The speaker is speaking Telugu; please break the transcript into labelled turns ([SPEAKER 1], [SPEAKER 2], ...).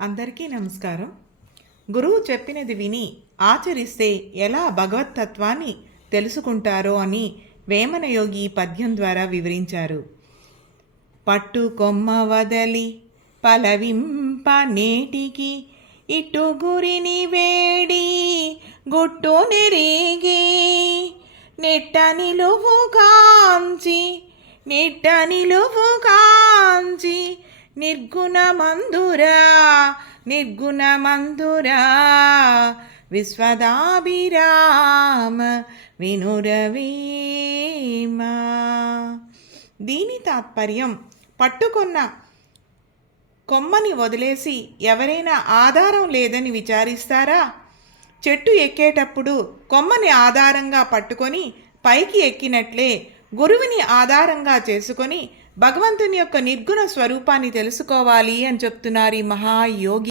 [SPEAKER 1] అందరికీ నమస్కారం. గురువు చెప్పినది విని ఆచరిస్తే ఎలా భగవత్తత్వాన్ని తెలుసుకుంటారో అని వేమనయోగి పద్యం ద్వారా వివరించారు. పట్టు కొమ్మ వదలి పలవింప నేటికి ఇటు గురిని వేడి గుట్టు నెరిగి నిట్ట నిలువు కాంచి నిట్ట నిలువు కాంచి నిర్గుణ మందురా నిర్గుణ మందురా విశ్వదాభిరామ వినురవీమా. దీని తాత్పర్యం పట్టుకున్న కొమ్మని వదిలేసి ఎవరైనా ఆధారం లేదని విచారిస్తారా? చెట్టు ఎక్కేటప్పుడు కొమ్మని ఆధారంగా పట్టుకొని పైకి ఎక్కినట్లే గురువుని ఆధారంగా చేసుకొని భగవంతుని యొక్క నిర్గుణ స్వరూపాన్ని తెలుసుకోవాలి అని చెప్తున్నారు ఈ మహాయోగి.